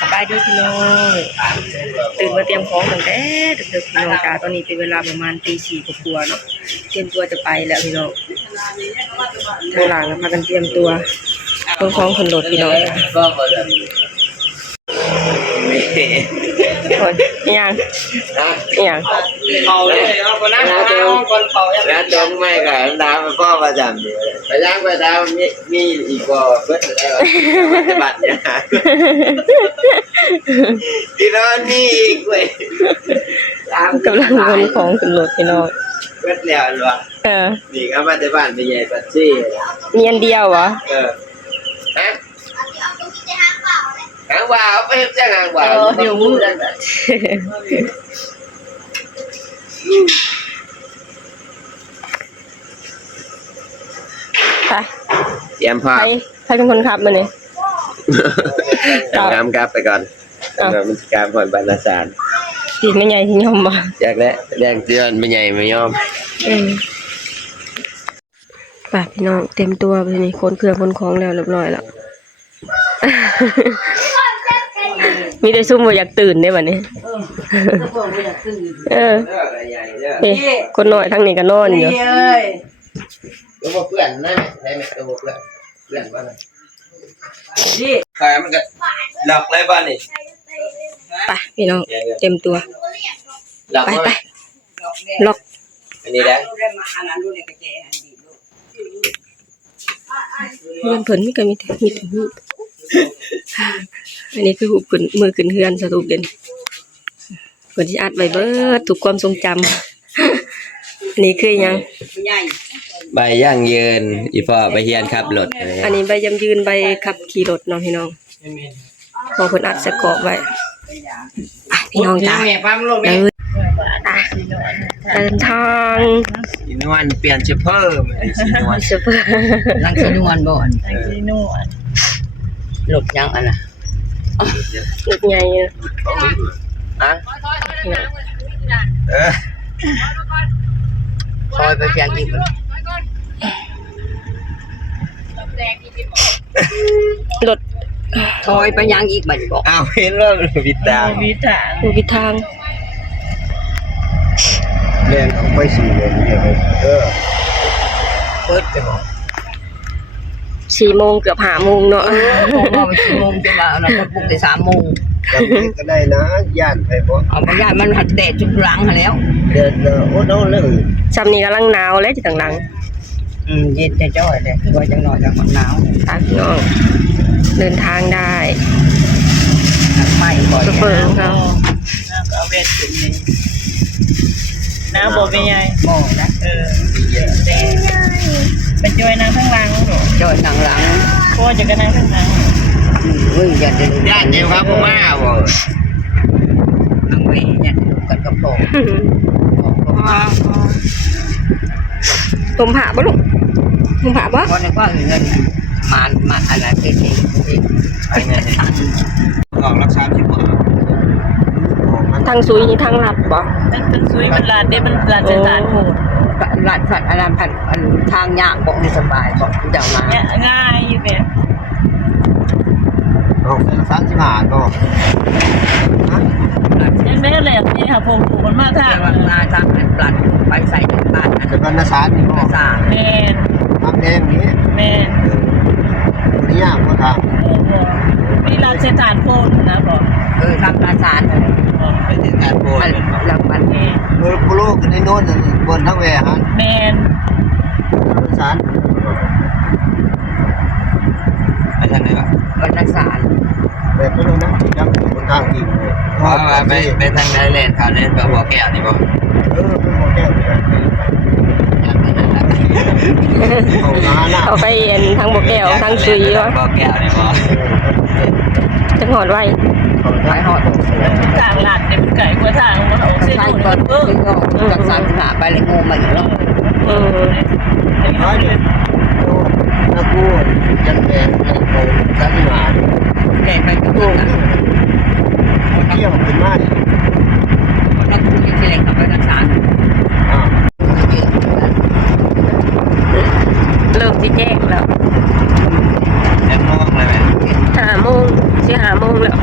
สบายดีพี่น้องตื่นมาเตรียมของตั้งแต่ดึกๆพี่น้องจ้าตอนนี้เป็นเวลาประมาณตี 4กว่าๆเนาะเตรียมตัวจะไปแล้วพี่น้องข้างหลังพากันเตรียมตัวเพิ่งของคนรถพี่น้องโอ้ยยังเขาเลยแล้วจงไม่กับน้ำก็ประจำอยู่ไปล้างไปดาวมีอีกว่าเพื่อนได้จะบัดเนี่ยที่นอนนี่อีกเว้ยกำลังคนของคนรถพี่น้องเพื่อนแล้วหรอนี่ก็มาที่บ้านไปใหญ่ปัจจี้มีอันเดียวเหรอหางว่าวไม่ใช่หางว่าวเดี๋ยวมือได้ไปเตรียมพร้อมใครเป็นคนขับมาเนี่ยน้ำครับไปก่อนมันการผ่อนบรรณาสารตีไม่ใหญ่ที่ยอมมาอยากแล้วแดงเตือนไม่ใหญ่ไม่ยอมป่ะพี่น้องเต็มตัวไปนี่คนเครื่องคนของแล้วเรียบร้อยแล้วมีได้ซุ่มว่าอยากตื่นได้ป่ะเนี่ยนี่คนน้อยทั้งนี้ก็นอนอยู่ตัวเพื่อนนั่นใช่ไหมตัวเพื่อนบ้านนี่ใครมันก็หลักไรบ้านนี่ไปพี่น้องเต็มตัวไปล็อกอันนี้ได้เงินเพิ่นไม่เคยมีถึงอันนี้คือหูขึ้นมือขึ้นเฮือนสรุปเด่นเพิ่นที่อัดไว้เบิดถูกความทรงจำอันนี้คือยังใบย่างยืนอีพ่อใบเฮียนขับรถอันนี้ใบยำยืนใบขับขี่รถน้องพี่น้องพอเพิ่นอัดสะกอบไว้พี่น้องจ้าเดินทางสีนวลเปลี่ยนเชฟเพิ่มสีนวลนั่งสีนวลบ่อนสีนวลหลุดยังอันน่ะหลุดใหญ่ซอยไปเพียงอีกรถซอยไปยังอีกบัดบอกอ้าวเห็นว่าวิตาวิทางเรียนออกไปสี่เลยเปิดไปบอก4 โมงเกือบ5 โมงเนาะบอก4 โมงจะมาเราปลุกแต่3 โมงก็ได้นะย่านไปบ่เอาไปย่านมันหัดแดดจุกหลังแล้วเดินโอ้โหเลยซ้ำนี้กำลังหนาวเลยจังหลังเย็นจะจ้อยเลยว่าจังหน่อยจะหนาวพี่น้องเดินทางได้ไม่บ่อยซุปเปอร์เขาเอาเวทขึ้นนี่น้ำบ่เป็นไงบ่นะเป็นจอยนางข้างล่างหรอจอยทางหลังพ่อจะก็นั่งข้างล่างอย่าเดินย่านเดียวครับพ่อมาบ่นั่งเวเนี่ยกันกับผมตุ่มผ่าบ่ลูกตุ่มผ่าบ่คนนี้ก็เงินมาอะไรที่อะไรเงี้ยออกรักษาที่บ่ทางซุยนี่ทางลัดบ่ทางซุยมันลาดได้มันลาดเส้นทางโหดลาดสัตว์อะไรผ่านทางยากบอกให้สบายบอกจะมาง่ายอยู่แบบออกเป็น35ก็ยังได้แหละนี่ค่ะผมผูกมันมาทางมาทางเป็นปลัดไปใส่ในบ้านจะเป็นสารนี่ก็สารแม่นทางแดงนี้แม่นนี่ยากกว่าทางนี่ลาดเส้นทางโหดนะบอกทำราสารไปถึงการโพสหลังบ้านนี่โลกในโน้นบนทั้งแหวนฮะแม่นสารไปทางไหนวะราสารแบบนี้นะยังบนทางอีกไปทางไหนเลนเขาเล่นแบบหัวแก้วนี่บ่เป็นหัวแก้วเอาไปทางบ่อแก้วทางซุยวะบ่อแก้วนี่บ่จังหอดไว้หอดทางลาดเนี่ยมันไก่กว่าทางมันออกเส้นโหดจาก35ไปเลยงูมาอีกแล้วนักกู้ยันแดงยันโกยันหมาแดงไปทุกตัวนะเที่ยวขึ้นมาดินักกู้ยังเสียงกับไปรักษาเริ่มที่แจ้งแล้ว5 โมงเลยไหม5 โมง 5 โมงแล้ว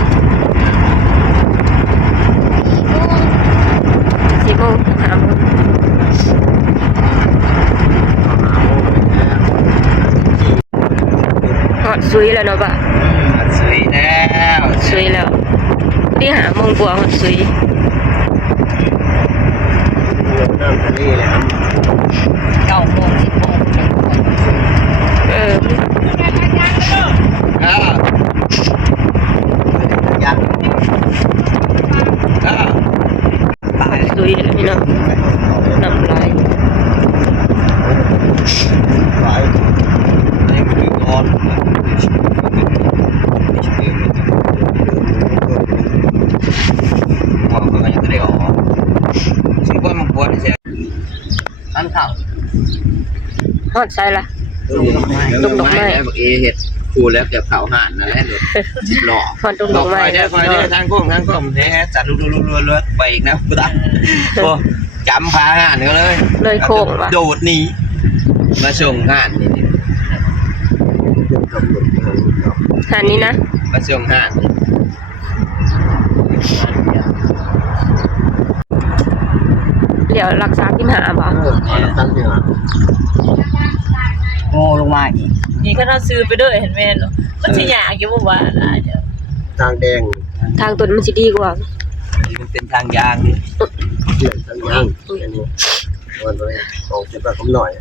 4 โมง5 โมงฮอดซุยแล้วเนาะป่ะ สวยแล้ว ซุยแล้วที่5 โมงกว่าฮอดซุย น้ำทะเลแล้ว 9 โมง 10 โมง เออ อ้าวยังอ้าว ตายซุยแล้วพี่น้องน้ำลาย ไปนี่คือนอนหัวมันก็ยังเดียวซึ่งว่ามันปวดเสีย อันเข้า ฮอดใส่ละ ดอกไม้แล้วเอเห็ดคูแล้วเก็บเขาห่านนั่นแหละหล่อ ฮอดดอกไม้ คอยได้ทางก้มเนี่ยจัดรัวไปอีกนะกูตั้งโอ้จำพาห่านเขาเลย เลยโค้งว่ะ โดดหนีมาส่งห่านนี่ หานี้นะ มาส่งห่าน เดี๋ยวรักษาที่หาบ่ โง่ลงมาอีก นี่ก็น่าซื้อไปด้วยเห็นไหมเนาะมันสิยากอยู่บ่ว่าล่ะเดี๋ยว ทางแดง ทางต้นมันสิดีกว่า มันเป็นทางยางนี่ ทางย่างอันนี้วันนี้ของเก็บแบบผมหน่อย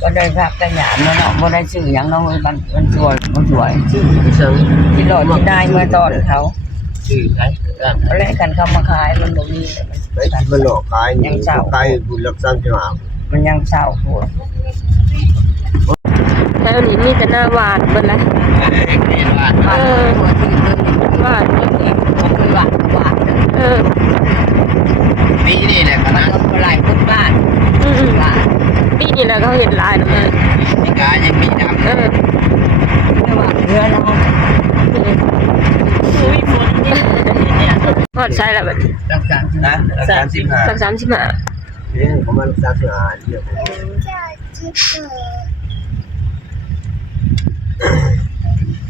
ก็ได้พักกันหยามเนาะบ่ได้ซื้อหยังน้องมันสวยชื่อ ซึ่ง ที่หลอดที่ได้เมื่อตอนเขา ชื่อไง แลกกันเข้ามาขายมันบ่มี ไปมันหลอกขายนี่ขายบุญรักษาที่หา มันยังเศร้าโพด แถวนี้มีแต่หน้าหวานเบิดละ เรียนว่า บ้านตัวที่เพิ่น หวานเบิด บ่เคยหวานเด้อ เออ ปีนี่แหละคณะ ก็บ่หลายคนบ้าน อืม บ้าน ปีนี้แหละเขาเห็นหลายนะมัน มีกายังมีดำ เออ แต่ว่าเรือเรา อุ้ยฝนเนี่ย ฮอดใส่ละบัด รักษา นะ35 สัก35 เนี่ยผมมารักษาที่หาเรื่อง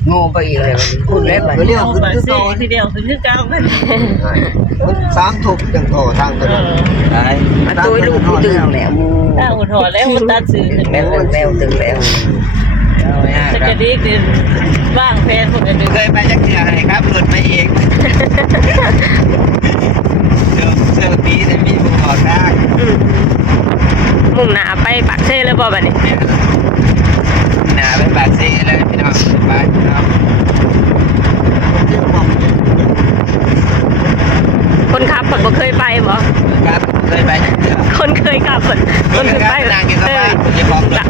โง่ไปอีกเลยพูดเล่นไป เรื่อง เอา ขึ้น ไป คือ สิ เก่า ทีเดียวคือเก่ามัน มัน3 ทุ่มจังต่อทางถนน ไป มาตัวลูกตื่นแล้ว ถ้าอุทธรณ์แล้วมันตัดซื้อขึ้น แมวตื่นแล้ว จะกระดิกดิว่างแฟนพวกนั้น เคยไปจักเทื่อให้ครับรถไปเองเสื้อปีแต่มีผู้ขอทาง มุ่งหน้าไปปากเซ่เลยบ่บัดนี้ หนาเป็นบาดเซ่เลยพี่น้องไปพี่น้อง คนขับเพิ่นบ่เคยไปบ่ ครับเคยไปจักเทื่อ คนเคยขับเพิ่นคนเคยไป นั่งกินข้าวจะพร้อมรถ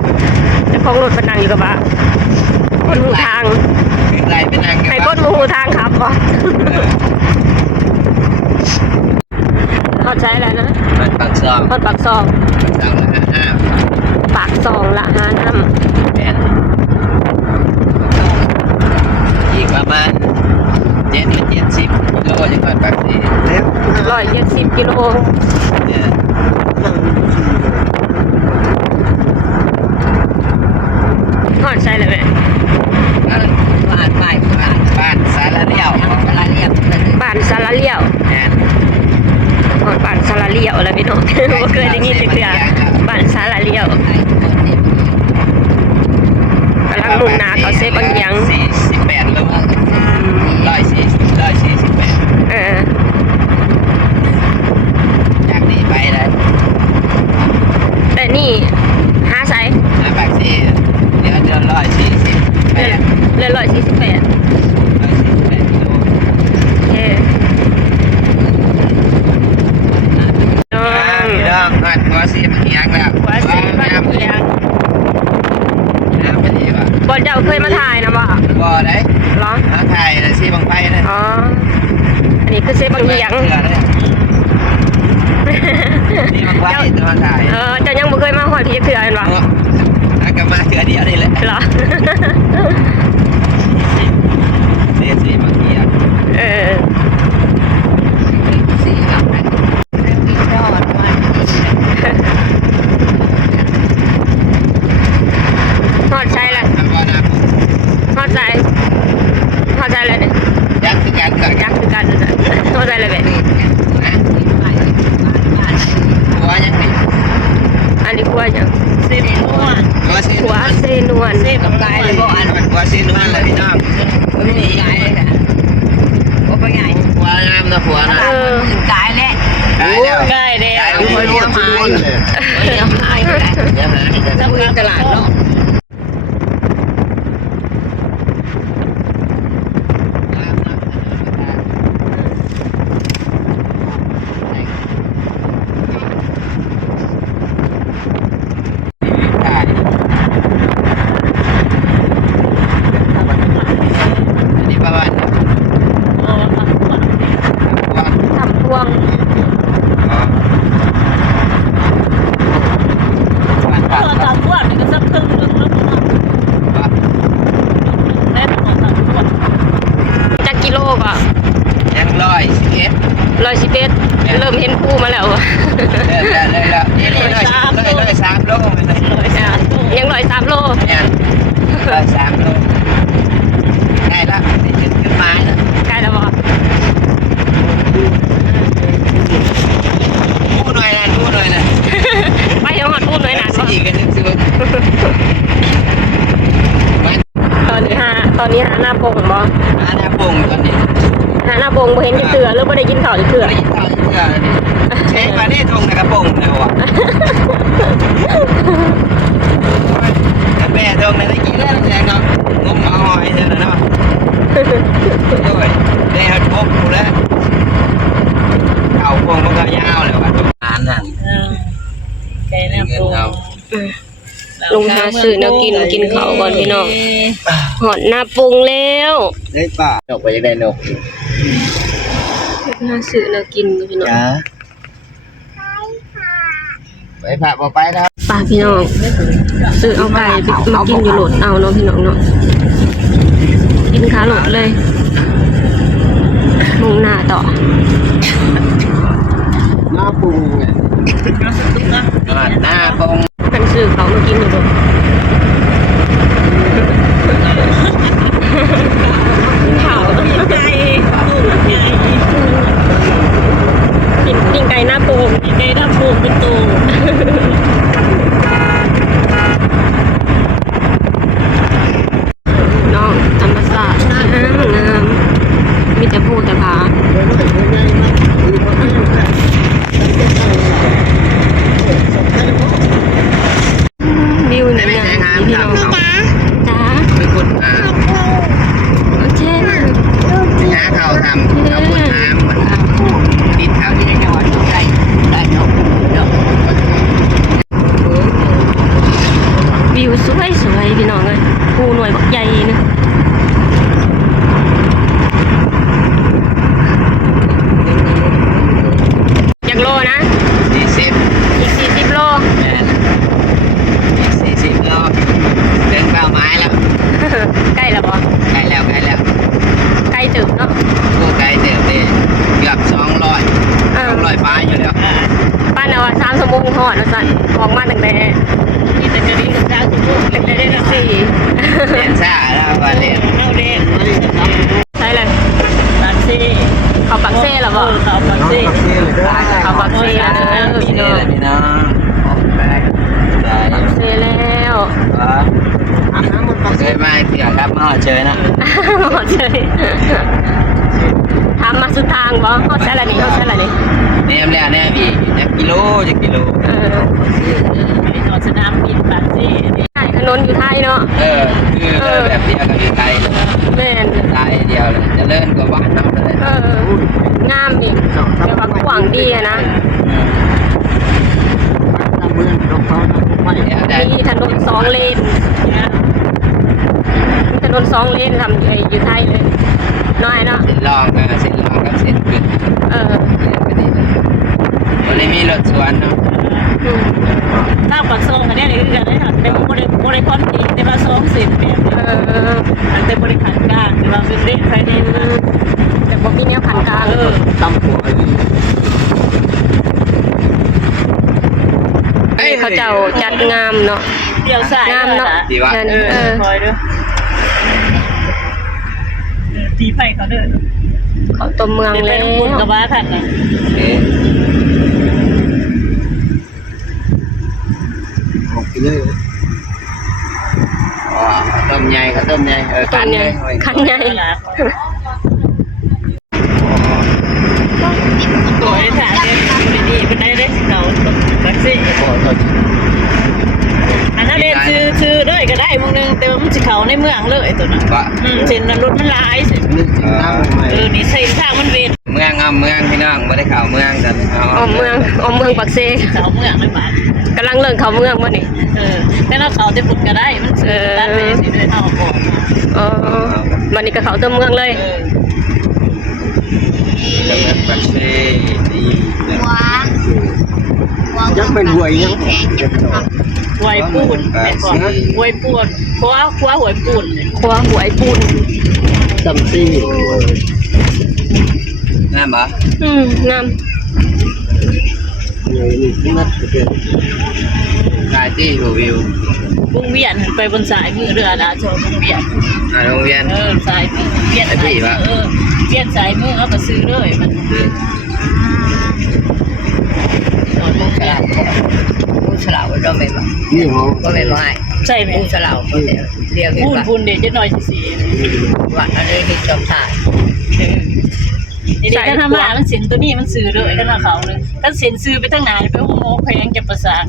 เจ้าของรถเพิ่นนั่งอยู่กับบ้าคนหูทาง คือไรไปนั่ง ให้คนหูทางครับบ่เข้าใจแล้วนะ มันปักซอง ฮอดปากซอง ปักซองละ5 ปากซองละ5น้ำ แม่นอีกประมาณ70โลจะก่อนปักนี่ 170 กิโล เนี่ย ฮอดใช่เลยแม่ บ้านไปบ้าน บ้านสารเลี้ยว อะไรเรียก บ้านสาราเลี่ยว แม่น ฮอดบ้านสาราเลี่ยวแล้วพี่น้อง บ่เคยได้ยินจักเทื่อบ้านสาราเลี่ยวกำลังมุ่งหน้าเข้าเซบังยัง 48โล148 เออ จากนี้ไปเลย แต่นี่หาใส่ มาปากซี่เดี๋ยว148 เรือ148 148กิโล โอเคน้อง พี่น้องหัดหัวซีมันเอียงแล้ว ว่าสิบ้านเอียง น้ำไปดีกว่า บ่เจ้าเคยมาถ่ายนะบ่ บ่ได้ เหรอ หาไทยเลยซีบังไฟเลย อ๋อ อันนี้คือเซบังเอียง เชื่อเลยซีบังไฟจะมาถ่าย เจ้ายังบ่เคยมาหอยพี่เถื่อนบ่ แล้วก็มาเชื่อเดียวนี่แหละ เหรอ ซีบังเอียง เออ สี่หลังนะเรื่องกินยอดมัน ฮอดใช่ละ นวล เซ่กับกายเลยบ่อัน กว่าสินวันละพี่น้อง มันมีกายเลยค่ะโอ้ปไง กว่างามนะผัวนะ ถึงกายแล้ว ได้แล้ว กายแดง เอาไปเลี้ยงหายเลี้ยงหายเลย เดี๋ยวหาให้กัน จะมีตลาดเนาะ อันนี้ประมาณ โอ้ทำขวาง ว่า ทำพวง ตัวทำขวางนี่ก็สักครึ่งนึงแล้วได้ของทำขวาง จักกิโลก็ ยัง111 111เริ่มเห็นคู่มาแล้วอะ เลยละนี่เลย3โลเลย ยัง103 โล เนี่ย3โลได้ละนี่ขึ้นไม้นะ ใกล้แล้วบ่ ดูหน่อยนะ ไปเอาหอดพูดหน่อยหนัก สิ บ่ อีกกันนึกสิว่า ตอนนี้หาหน้าโป่งบ่ หน้าปุ่งตอนนี้ หาหน้าโป่งบ่เห็นจักเทื่อหรือบ่ได้กินข้าวจักเทื่อ ได้ยินข่าวเชื่อนี่เช็คมาได้ทงในกระปุ่งเลยวะแม่ทงในตะกี้แล้วแจ้งเนาะงมเอาหอยเถอะเนาะด้วยได้หัดพบกูแล้วเก่าพวงมันก็ยาวเลยวะอ่านนั่น แกเนี่ยปู ลงหาซื้อแนวกินข้าวก่อนพี่น้องหอดหน้าโป่งแล้ว ได้ป่ะนกไปยังได้นก หาซื้อแนวกินพี่น้อง จ้าไปผ่าบ่ไปแล้ว ป้าพี่น้องซื้อเอาไก่มากินอยู่โหลดเอาเนาะพี่น้องเนาะกินขาโหลดเลยมุ่งหน้าต่อ หน้าปูไง หน้าปง กันซื้อเขามากินอยู่โหลดข้าว ไก่ลูกไก่ กินไก่หน้าโป่ง ไก่ดำปูเป็นตู น้องธรรมศาสตร์งามมีแต่พูดแต่พาวิว ได้ นี่ ไม่ งา ใช่ ม งาม พี่น้อง เขา จ้า เป็นคนหา โอเค หาเขาทำเขาคนหาเหมือนดินเขาที่จังหวัดได้นก วิวสวยพี่น้องเลยภูหน่วยบักใหญ่เนอะจากโลนะ 40 อีก40 โล 40 รอบเดินเข้าไม้แล้ว ใกล้แล้วบ่ ใกล้แล้ว ใกล้ถึงเนาะ กูไกลเติบเลยเกือบ200ป้าอยู่แล้ว ป้าเนาะ3 ชั่วโมงฮอดแล้วสั่นออกมาตั้งแต่ ที่แต่จะดีกับจ้าสุด ตั้งแต่ได้4 เรียนซ่าแล้วว่าเรียน เอาเด็ก ใช่เลย ตัดซี่ เขาปักเซ่หรอบ่ เขาปักซี่ เขาปักเซ่แล้วพี่น้อง พี่น้องไปได้ ปักเซ่แล้ว เคยมาเที่ยวครับมาเจอนะ หมดเลยทำมาสุดทางบ่เขาใช่อะไรนี่เขาใช่อะไรนี่ เนี่ยแล้วเนี่ยพี่จะกิโล เออ ไปนอนสนามบินปักซี่ ใช่ถนนอยู่ไทยเนาะ คือแบบเดียวกับที่ไทย แม่น ไทยเดียวเลยจะเลื่อนกว่าบ้านเราเลย งามอีกแต่ว่ากว้างดีอะนะ เมืองเราเขาไม่ เดี๋ยวได้ มีถนน2 เลนมีถนน2 เลนทำอยู่ไทยเลยน้อยเนาะ เส้นรองกับเส้นขึ้น เออ วันนี้มีรถสวนเนาะ ถ้าปักโซ่กันเนี่ยคือกันได้ค่ะแต่บริคอนจริงแต่ว่าโซ่สิบแบบ แต่บริขันกลางแต่ว่าเป็นเรื่องภายในนะ แต่บ่มีแนวขันกลาง ตำหัวอยู่ เขาเจ้าจัดงามเนาะ เดี๋ยวสาย งามเนาะ ดีวะ คอยด้วยตีไฟเขาเด้อ เขาตัวเมือง เป็น แล้ ไปทุกคนกับ ว ว่าขันนะ ออกไปเลย ใหญ่ข้าวต้มใหญ่คันใหญ่ คันใหญ่ ตัวไอ้ถาเนี่ยดีเป็นได้ได้เขาแท็กซี่อันนั้นเรียนชื่อเลยก็ได้มึงนึงแต่มันสิเขาในเมืองเลยตัวนั้นเส้นนั้นรถมันหลายสิ นึกถึงน้ำใหม่ นี่เส้นทางมันเวท เมืองเมืองพี่น้องไม่ได้ข่าวเมืองแต่ ออมเมืองปักเซ เขาเมืองไม่บาด กำลังเริ่มเข้าเมืองบ่นี่ แต่เราเขาจะฝึกก็ได้มันซื้อตัดไปสิเลยเท่าก่อน อ๋อวันนี้ก็เข้าตัวเมืองเลย ปักเซ่ดี ยังเป็นหวยยัง หวยปูนแต่ก่อนหวยปูนเพราะว่าหวยปูน ครัวหวยปูน จำซี่ น้ำบ่ งาม หวยนี่นัดเกิน กายที่หัววิว วงเวียนไปบนสายมือเรือดาโชว์วงเวียน โรงเรียน สายมือเวียนสายมือเวียนสายมือเอาไปซื้อเลยมัน ผู้ฉลาดเราไม่บอก นี่เขา ก็ไม่บอกให้ ใช่ไหม ผู้ฉลาดเรียก พูน ว่า พูนเดี๋ยวจะหน่อยสี ว่าอันนี้ที่จอมถ่าย นี่ถ้าทำมามันสินตัวนี้มันซื้อเลยถ้าเขาเลยถ้าสินซื้อไปตั้งนานไปโอ้โหแพงจะประสาท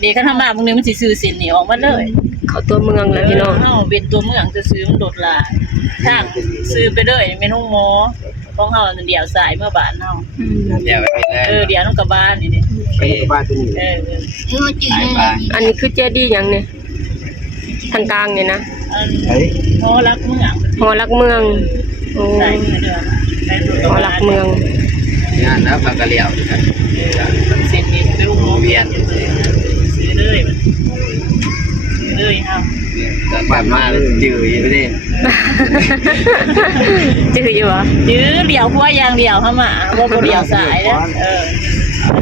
เดี๋ยวถ้าทำมาบางนึงมันสิซื้อสินนี่ออกมาเลย เข้าตัวเมืองแล้วพี่น้อง เป็นตัวเมืองจะซื้อมันโดดลายทางซื้อไปเลยไม่ต้องโม้ของเขาเดี๋ยวสายเมื่อบานเฮา เดี๋ยวไปเลย เดี๋ยวต้องกลับบ้านนี่นี่ ไปบ้านตัวนี้ อันนี้คือเจดีย์หยังเนี่ยทางกลางเนี่ยนะ พอรักเมือง หอรักเมืองโอ้ ใส่เดือน หอรักเมือง งานแล้วมันก็เลี้ยวกัน เส้นนี้ไปโอ้โหเวียนซื้อเลยซื้อเลยเฮา ตอนผ่านมาจืดอยู่ดิ จืออยู่เหรอ ยื้อเดี่ยวพัวอย่างเดียวเข้ามาว่าบ่เดี่ยวสายนะ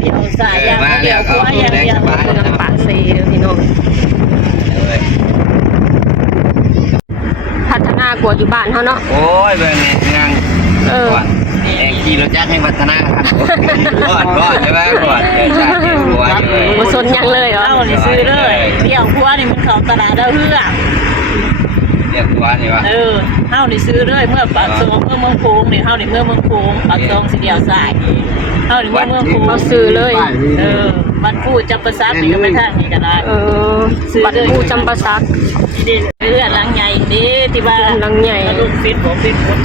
เดี่ยวสายอย่างเดียวพัวอย่างเดียว เมืองปากเซเด้อพี่น้องพัฒนากว่าอยู่บ้านเฮาเนาะ โอ้ยเบิ่งนี่งานก่อนแองขี่รถจักรให้พัฒนาครับรอดใช่ไหมก่อนชาติหัวอยู่ บ่สนหยังเลยเหรอ เฮานี่ซื้อเลยเดี่ยวพัวนี่มันเข้าตลาดดาวเฮือก เรียกตัวนี่วะ เฮานี่ซื้อเลยเมื่อปากซองเมื่อเมืองโค้งนี่เฮานี่เมื่อเมืองโค้งปากซองสิเดียวสายเฮานี่เมื่อเมืองโค้ง เขาซื้อเลย มันพูดจำประซักนี่ก็ไม่ทางนี่ก็ได้ บัตรผู้จำปาสัก นี่เรือนหลังใหญ่นี่ที่ว่า หลังใหญ่ ลูกฟิตผมฟิตผม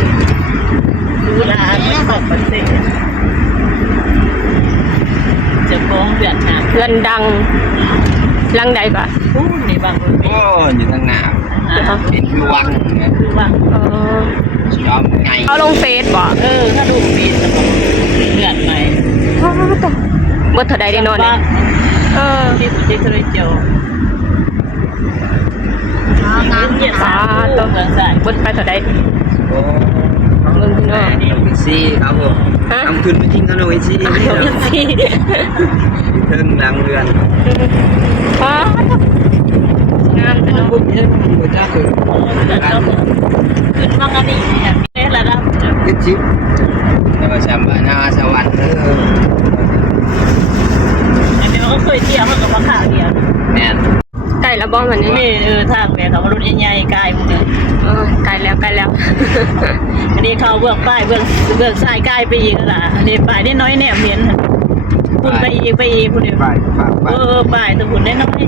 ดูแลไม่ตกปันสิจะฟ้องเดือดหา เพื่อนดังหลังใดปะ พูดในบางคน โอ้อยู่ทางหน้าเป็นคือวัง คือว่า ยอมไง เขาลงเฟซบ่ ถ้าลูกฟิตเดือดไหม เมื่อเท่าใดได้นอนเนี่ย ที่สุดที่เคยเจอเงียบสาตัวเมืองสาย เบิดไปเท่าใดเมืองพี่น้อง ซี่ครับผมทำขึ้นไปจริงกันเลยซี่นี่ เอาสิ เทิงดังเรือน ฟ้างามแต่เนาะ ปุ๊บเนี่ยมันจะคือ ขึ้นบางอันนี้เนี่ยมีระดับ ยึดชิปแต่ว่าแชมป์หน้าสวรรค์ อันนี้เราก็เคยเที่ยวมันกับมะขามเดียว แม่น ใกล้แล้วบ่วันนี้ มีทางแบบเขารุ่นใหญ่ๆกายมึงเนี่ย ใกล้แล้ว อันนี้เขาเบื้องป้ายเบื้องซ้ายกายไปอีกล่ะอันนี้ป้ายได้น้อยแนบเห็นคุณไปอีกคุณเดียวป้ายตัวคุณได้น้อย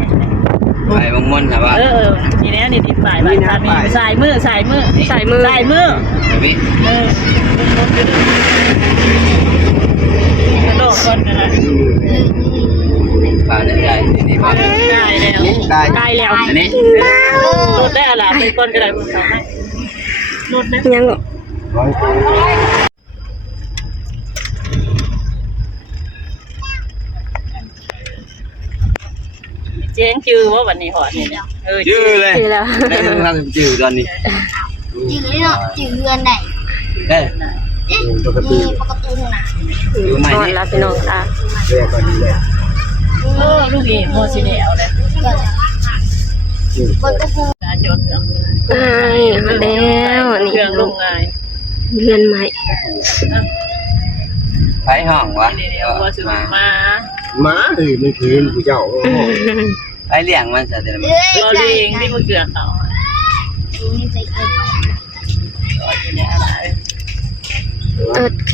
ไปบางมนนะว่า ทีนี้นี่ติดป้ายทางนี้สายมือ พี่ กระโดดก่อนนะ ป่าได้นี่ป่า ได้แล้ว ใกล้แล้ว อันนี้ รถได้อะไรไปก่อนก็ได้พวกเขาให้รถได้ ยังเหรอ เจ๊งจื้อว่าวันนี้หอดเนี่ย จื้อเลย คือแล้ว ได้ทำจื้อตอนนี้ จืดเนาะจืดเรือนได้ เอ้ย ปกติ ปกติเท่านั้น ดูใหม่ นอน นี่ แล้วพี่น้องค่ะ เรียกก่อนนี้เลย ลูกเอ๋โมซิเดลเลย บนกระพู การจดกับ มาแล้วนี่ เครื่องลงง่าย เรือนใหม่ ไปห้องวะ เดี๋ยวว่าซื้อมา ม้ามันคือผู้เจ้า ไปเลี้ยงมันซะแต่ละ เอ้ย เราเลี้ยงที่มะเขือเขา นี่ใจเกิน โอเค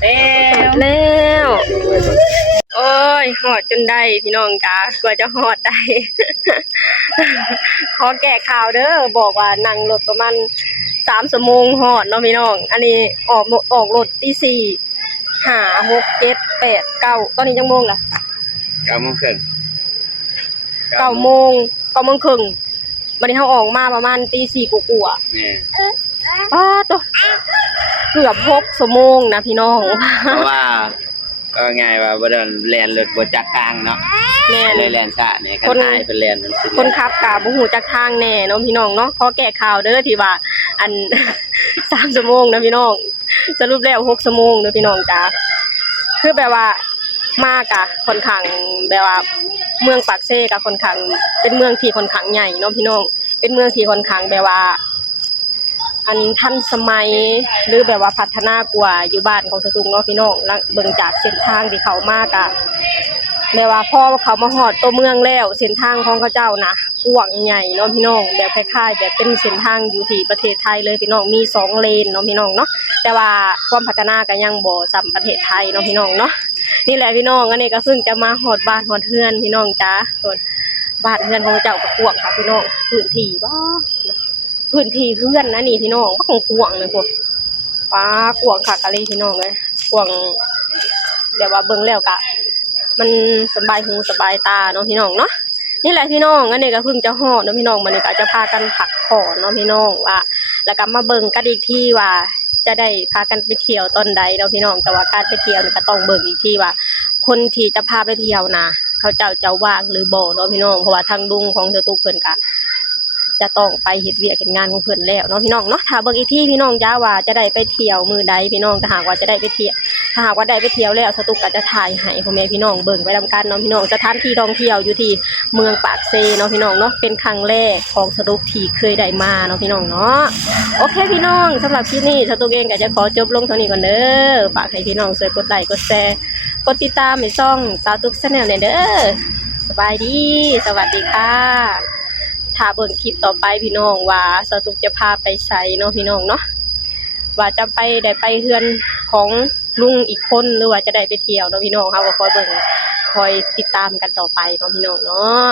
เต้ว แล้วโอ้ยหอดจนได้พี่น้องจ้ากว่าจะหอดได้ ขอแก้ข่าวเด้อบอกว่านั่งรถประมาณ3 ชั่วโมงหอดเนาะพี่น้องอันนี้ออกรถตี 4 5 6 7 8 9ตอนนี้จังโมงล่ะ 9 โมงครึ่ง 9 โมง9 โมงครึ่งวันนี้เฮาออกมาประมาณตี 4 กว่า นี่ ๆตัวเกือบ6 ชั่วโมงนะพี่น้อง เพราะว่าก็ง่ายว่าบ่ได้แล่นรถบ่จักทางเนาะ แม่น เลยแล่นช้านี่คันหายเพิ่นแล่นมันสิ คนขับกะบ่ฮู้จักทางแน่เนาะพี่น้องเนาะขอแก้ข่าวเด้อที่ว่าอัน 3 ชั่วโมงนะพี่น้องสรุปแล้ว6 ชั่วโมงเด้อพี่น้องจ้าคือแบบว่ามากะค่อนข้างแบบว่าเมืองปากเซ่กะค่อนข้างเป็นเมืองที่ค่อนข้างใหญ่เนาะพี่น้องเป็นเมืองที่ค่อนข้างแบบว่าอันทันสมัยหรือแบบว่าพัฒนากว่าอยู่บ้านของสตุงเนาะพี่น้องแล้วเบิ่งจากเส้นทางที่เขามากะแบบว่าพอเขามาฮอดตัวเมืองแล้วเส้นทางของเขาเจ้านะกว้างใหญ่เนาะพี่น้องแบบคล้ายๆแบบเป็นเส้นทางอยู่ที่ประเทศไทยเลยพี่น้องมี2 เลนเนาะพี่น้องเนาะแต่ว่าความพัฒนาก็ยังบ่ซ้ำประเทศไทยเนาะพี่น้องเนาะนี่แหละพี่น้องอันนี้ก็เพิ่งจะมาฮอดบ้านฮอดเฮือนพี่น้องจ้าส่วนบ้านเฮือนของเจ้าก็กว้างค่ะพี่น้องพื้นที่บ่พื้นที่เฮือนนะนี่พี่น้องก็คงกว้างเลยพวกฟ้ากว้างคักอะเลยพี่น้องเอ้ยกว้างแบบว่าเบิ่งแล้วก็มันสบายหูสบายตาเนาะพี่น้องเนาะนี่แหละพี่น้องอันนี้ก็เพิ่งจะฮอดเนาะพี่น้องมื้อนี้ก็จะพากันพักผ่อนเนาะพี่น้องว่าแล้วก็มาเบิ่งกันอีกทีว่าจะได้พากันไปเที่ยวตอนใดเนาะพี่น้องแต่ว่าการไปเที่ยวนี่ก็ต้องเบิ่งอีกทีว่าคนที่จะพาไปเที่ยวนะเขาเจ้าจะว่างหรือบ่เนาะพี่น้องเพราะว่าทางลุงของเจ้าตุ๊กเพิ่นก็จะต้องไปเฮ็ดเวียกเฮ็ดงานของเพิ่นแล้วเนาะพี่น้องเนาะถ้าเบิ่งอีกทีพี่น้องจ้าว่าจะได้ไปเที่ยวมื้อใดพี่น้องถ้าหากว่าจะได้ไปเที่ยวถ้าหากว่าได้ไปเที่ยวแล้วสตุ๊กก็จะถ่ายให้พ่อแม่พี่น้องเบิ่งไว้นํกันเนาะพี่น้องสถานที่ท่องเที่ยวอยู่ที่เมืองปากเซเนาะพี่น้องเนาะเป็นครั้งแรกของสตุ๊กที่เคยได้มาเนาะพี่น้องเนาะโอเคพี่น้องสำหรับคลิปนี้สตุ๊กเองก็จะขอจบลงเท่านี้ก่อนเด้อฝากให้พี่น้องช่วยกดไลค์กดแชร์กดติดตามให้ช่องสาวตุ๊ก Channel เด้อสบายดีสวัสดีค่ะถ้าเบิ่งคลิปต่อไปพี่น้องว่าสาวตุ๊กจะพาไปไสเนาะพี่น้องเนาะว่าจะไปได้ไปเฮือนของลุงอีกคนหรือว่าจะได้ไปเที่ยวเนาะพี่น้องเฮาก็คอยเบิ่งคอยติดตามกันต่อไปเนาะพี่น้องเนาะ